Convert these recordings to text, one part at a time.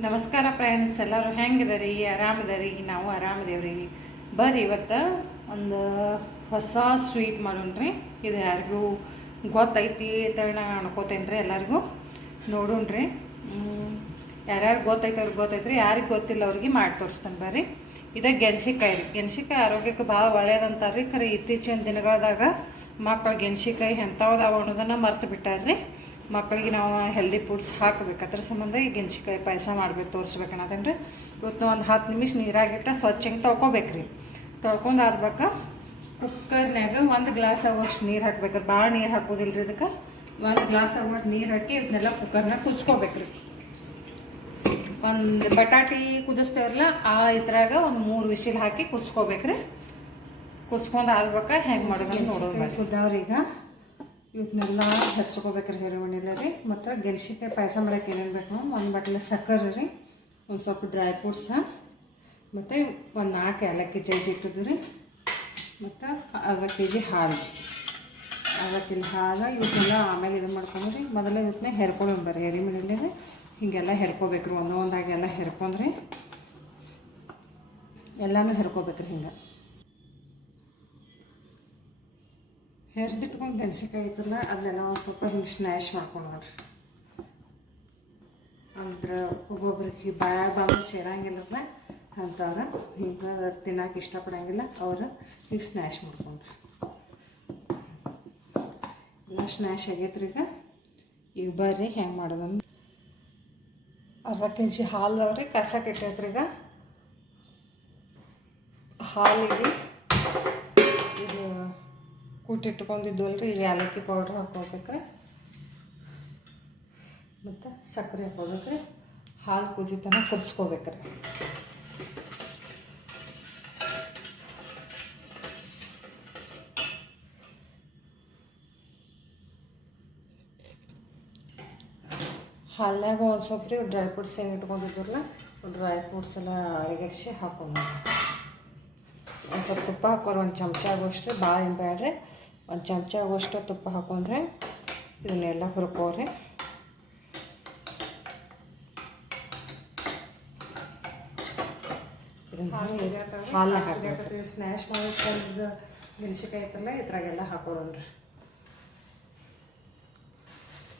ನಮಸ್ಕಾರ ಫ್ರೆಂಡ್ಸ್ ಎಲ್ಲರೂ ಹೆಂಗಿದಾರಿ? ಆರಾಮದಾರಿ? ನಾವು ಆರಾಮದೇವ್ರಿ. ಬರ್ರಿ ಇವತ್ತು ಒಂದು ಹೊಸ ಸ್ವೀಟ್ ಮಾಡೋಣ್ರಿ. ಇದು ಯಾರಿಗೂ ಗೊತ್ತೈತಿ ಅಂತೇಳಿ ನಾ ಅನ್ಕೋತೇನೆ ರೀ ಎಲ್ಲರಿಗೂ. ನೋಡೋಣ್ರಿ. ಯಾರ್ಯಾರು ಗೊತ್ತೈತೆ ಅವ್ರಿಗೆ ಗೊತ್ತೈತ್ರಿ. ಯಾರಿಗೆ ಗೊತ್ತಿಲ್ಲ ಅವ್ರಿಗೆ ಮಾಡಿ ತೋರಿಸ್ತೇನೆ ಬರ್ರಿ. ಇದು ಗೆಣಸಿಕಾಯಿ ರೀ. ಗೆಣಸಿಕಾಯಿ ಆರೋಗ್ಯಕ್ಕೆ ಭಾಳ ಒಳ್ಳೇದಂತಾರೆ ರೀ ಖರೆ ಇತ್ತೀಚಿನ ದಿನಗಳದಾಗ ಮಕ್ಕಳು ಗೆಣಸಿಕಾಯಿ ಎಂಥವ್ದಾವ ಅನ್ನೋದನ್ನು ಮರ್ತು ಬಿಟ್ಟಾರ್ರಿ. ಮಕ್ಕಳಿಗೆ ನಾವು ಹೆಲ್ದಿ ಫುಡ್ಸ್ ಹಾಕಬೇಕು. ಅದ್ರ ಸಂಬಂಧ ಈ ಗೆಣಸಿಕಾಯಿ ಪಾಯಸ ಮಾಡ್ಬೇಕು ತೋರಿಸ್ಬೇಕು ರೀ ಇವತ್ತು ಒಂದು ಹತ್ತು ನಿಮಿಷ ನೀರಾಗಿಟ್ಟು ಸ್ವಚ್ಛಂಗೆ ತೊಳ್ಕೊಬೇಕು ರೀ ತೊಳ್ಕೊಂಡು ಆದ್ಬೇಕ ಕುಕ್ಕರ್ನ್ಯಾಗ ಒಂದು ಗ್ಲಾಸ್ ಆಗೋಷ್ಟು ನೀರು ಹಾಕ್ಬೇಕ್ರಿ. ಭಾಳ ನೀರು ಹಾಕೋದಿಲ್ಲ ರೀ ಇದಕ್ಕೆ. ಒಂದು ಗ್ಲಾಸ್ ಆಗೋಷ್ಟು ನೀರು ಹಾಕಿ ಇದನ್ನೆಲ್ಲ ಕುಕ್ಕರ್ನಾಗ ಕುಚ್ಕೋಬೇಕ್ರಿ ಒಂದು ಬಟಾಟಿ ಕುದಿಸ್ತೇವಲ್ಲ ಆ ಇದ್ರಾಗ ಒಂದು ಮೂರು ವಿಸಿಲ್ ಹಾಕಿ ಕುಚ್ಕೋಬೇಕ್ರಿ ಕುಚ್ಕೊಂಡು ಆದ್ಬೇಕ ಹೆಂಗೆ ಮಾಡೋದು ನೋಡೋದು ಕುದ್ದಾವ್ರಿ ಈಗ ಇವನ್ನೆಲ್ಲ ಹಚ್ಕೋಬೇಕ್ರಿ ಹಿರಿವಣಿಲ್ಲ ರೀ. ಮತ್ತು ಗೆಣಸಿಕಾಯಿ ಪಾಯಸ ಮಾಡಕ್ಕೆ ಏನೇನು ಬೇಕು ಒಂದು ಬಟ್ಲೆ ಸಕ್ಕರೆ ರೀ. ಒಂದು ಸ್ವಲ್ಪ ಡ್ರೈ ಫ್ರೂಟ್ಸ ಮತ್ತು ಒಂದು ನಾಲ್ಕು ಏಲಕ್ಕಿ ಜಜ್ಜಿ ಇಟ್ಟಿದ್ದು ರೀ. ಮತ್ತು ಅರ್ಧ ಕೆ ಜಿ ಹಾಲು. ಅರ್ಧ ಕೆ ಜಿ ಹಾಲು ಇವತ್ತೆಲ್ಲ ಆಮೇಲೆ ಇದು ಮಾಡ್ಕೊಂಡ್ರಿ ಮೊದಲೇ ಇವತ್ತನ್ನ ಹೆರ್ಕೊಂಡು ಬರ್ರಿ ಎರಿಮಿನಲ್ಲಿ ರೀ. ಹೀಗೆಲ್ಲ ಹೆರ್ಕೋಬೇಕ್ರಿ. ಒಂದೊಂದಾಗಿ ಎಲ್ಲ ಹೆರ್ಕೊಂಡ್ರಿ. ಎಲ್ಲನೂ ಹೆರ್ಕೋಬೇಕ್ರಿ ಹಿಂಗೆ. ಹೆರ್ದಿಟ್ಕೊಂಡು ಮೆಣಸಿನ್ಕಾಯಿ ಐತಲ್ಲ ಅದನ್ನೆಲ್ಲ ಒಂದು ಸ್ವಲ್ಪ ಹಿಂಗೆ ಸ್ನ್ಯಾಶ್ ಮಾಡ್ಕೊಂಡು ನೋಡ್ರಿ. ಅಂದ್ರೆ ಒಬ್ಬೊಬ್ರಿಗೆ ಬಾಯಾಗ ಸೇರಂಗಿಲ್ಲ ಸೇರಂಗಿಲ್ಲಲ್ಲ ಅಂತವ್ರ ಹಿಂಗೆ ತಿನ್ನಕ್ಕೆ ಇಷ್ಟಪಡಂಗಿಲ್ಲ, ಅವರು ಹಿಂಗೆ ಸ್ನ್ಯಾಶ್ ಮಾಡ್ಕೊಂಡ್ರಿ. ಎಲ್ಲ ಸ್ನ್ಯಾಶ್ ಆಗೈತ್ರಿ ಈಗ. ಈಗ ಬರ್ರಿ ಹೆಂಗೆ ಮಾಡೋದಂದ್ರೆ ಅರ್ಧ ಕೆ ಜಿ ಹಾಲು ಅವ್ರಿ ಕಸ ಕೆಟ್ಟೈತ್ರಿ ಈಗ. ಹಾಲಿಗೆ ಕೂಟಿಟ್ಕೊಂಡಿದ್ವಲ್ರಿ ಈಗ ಏಲಕ್ಕಿ ಪೌಡ್ರ್ ಹಾಕೋಬೇಕ್ರಿ ಮತ್ತು ಸಕ್ಕರೆ ಹಾಕೋಬೇಕ್ರಿ ಹಾಲು ಕುದಿತನ ಕುದಿಸ್ಕೋಬೇಕ್ರಿ. ಹಾಲ್ನಾಗ ಒಂದು ಸ್ವಲ್ಪ ರೀ ಡ್ರೈ ಫ್ರೂಟ್ಸ್ ಏನು ಇಟ್ಕೊಂಡಿದ್ರಲ್ಲ ಡ್ರೈ ಫ್ರೂಟ್ಸ್ ಎಲ್ಲ ಅಳಗಡಿಸಿ ಹಾಕೊಂಡು ಒಂದು ಸ್ವಲ್ಪ ತುಪ್ಪ ಹಾಕೋರು ಒಂದು ಚಮಚ ಆಗುವಷ್ಟು ಭಾಳ ಏನು ಬೇಡ್ರಿ. ಒಂದು ಚಮಚ ಆಗೋಷ್ಟು ತುಪ್ಪ ಹಾಕೊಂಡ್ರೆ ಇದನ್ನೆಲ್ಲ ಹುರ್ಕೋರಿ ಹಾಲು ಹಾಕಿ ಸ್ನ್ಯಾಶ್ ಮಾಡೋದು ಮೆಣಸಿಕಾಯಿ ಐತಲ್ಲ ಇದ್ರಾಗೆಲ್ಲ ಹಾಕೊಳ್ಳೋಣ್ರಿ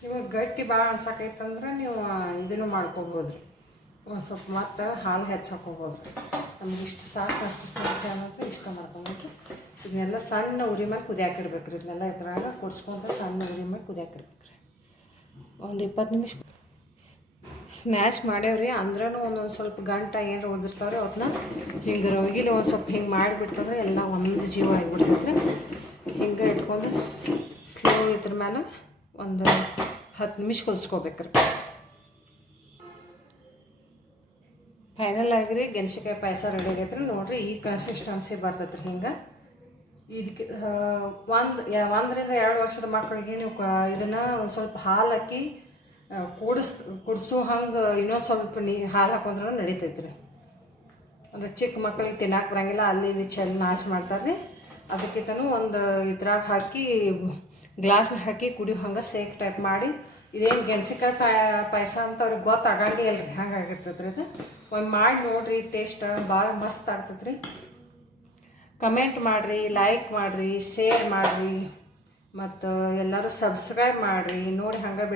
ಇವಾಗ ಗಟ್ಟಿ ಭಾಳ ಅನ್ಸಕೈತಂದ್ರೆ ನೀವು ಇದನ್ನು ಮಾಡ್ಕೊಬೋದು ಒಂದು ಸ್ವಲ್ಪ ಮತ್ತೆ ಹಾಲು ಹೆಚ್ಚು ಹಾಕೋಬೋದು ರೀ ನಮ್ಗೆ ಇಷ್ಟು ಸಾಕು ಅಷ್ಟು ಸಮಸ್ಯೆ ಅನ್ನೋದು ಇಷ್ಟ ಮಾಡ್ಕೊಬೇಕು. ಇದನ್ನೆಲ್ಲ ಸಣ್ಣ ಉರಿ ಮೇಲೆ ಕುದಿಯಾಕಿಡ್ಬೇಕು ರೀ ಇದನ್ನೆಲ್ಲ ಇದ್ರಾಗ ಕೊಡ್ಸ್ಕೊಂತ ಸಣ್ಣ ಉರಿ ಮೇಲೆ ಕುದಿಯಾಕಿಡ್ಬೇಕು ರೀ ಒಂದು ಇಪ್ಪತ್ತು ನಿಮಿಷ ಸ್ನ್ಯಾಶ್ ಮಾಡ್ಯಾವ್ರಿ. ಅಂದ್ರೂ ಒಂದೊಂದು ಸ್ವಲ್ಪ ಗಂಟೆ ಏನಾರು ಓದಿರ್ತಾವ್ರಿ ಅವತ್ತನ್ನ ಹಿಂಗೆ ರೋಗಿಲಿ ಒಂದು ಸ್ವಲ್ಪ ಹಿಂಗೆ ಮಾಡಿಬಿಡ್ತಂದ್ರೆ ಎಲ್ಲ ಒಂದು ಜೀವ ಆಗಿಬಿಡ್ತೈತೆ ಹಿಂಗೆ ಇಟ್ಕೊಂಡು ಸ್ಲೋ ಇದ್ರ ಮೇಲೆ ಒಂದು ಹತ್ತು ನಿಮಿಷ ಕುದಿಸ್ಕೋಬೇಕ್ರಿ. ಫೈನಲ್ ಆಗಿರಿ ಗೆಣಸಿಕಾಯಿ ಪಾಯಸ ರೆಡಿ ಆಗೈತೆ. ರೀ ನೋಡಿರಿ, ಈ ಕನ್ಸಿಸ್ಟೆನ್ಸಿ ಬರ್ತೈತ್ರಿ ಹಿಂಗೆ. ಇದಕ್ಕೆ ಒಂದು ಒಂದರಿಂದ ಎರಡು ವರ್ಷದ ಮಕ್ಕಳಿಗೆ ನೀವು ಇದನ್ನು ಒಂದು ಸ್ವಲ್ಪ ಹಾಲು ಹಾಕಿ ಕೂಡಿಸ್, ಕುಡಿಸೋ ಹಂಗೆ ಇನ್ನೊಂದು ಸ್ವಲ್ಪ ನೀ, ಹಾಲು ಹಾಕೊಂಡ್ರೆ ನಡೀತೈತೆ ರೀ. ಅಂದ್ರೆ ಚಿಕ್ಕ ಮಕ್ಕಳಿಗೆ ತಿನ್ನಕ್ಕೆ ಬರಂಗಿಲ್ಲ, ಅಲ್ಲಿ ಇಲ್ಲಿ ಚೆಲ್ ನಾಶ ಮಾಡ್ತಾರೆ ರೀ ಅದಕ್ಕಿಂತನೂ ಒಂದು ಇದ್ರಾಗ ಹಾಕಿ ಗ್ಲಾಸ್ನ ಹಾಕಿ ಕುಡಿಯೋ ಹಂಗೆ ಸೇಕ್ ಟೈಪ್ ಮಾಡಿ ಇದೇನು ಗೆಣಸಿಕಾಯಿ ಪಾಯ ಪಾಯಸ ಅಂತ ಅವ್ರಿಗೆ ಗೊತ್ತಾಗಂಗೆ ಇಲ್ರಿ ರೀ ಇದು ಒಂದು ಮಾಡಿ ನೋಡಿರಿ ಟೇಸ್ಟ್ ಭಾಳ ಮಸ್ತ್ ಆಗ್ತದ್ರಿ. ಕಮೆಂಟ್ ಮಾಡಿರಿ ಲೈಕ್ ಮಾಡಿರಿ ಶೇರ್ ಮಾಡಿರಿ, ಮತ್ತು ಎಲ್ಲರೂ ಸಬ್ಸ್ಕ್ರೈಬ್ ಮಾಡಿರಿ, ನೋಡಿ ಹಂಗೆ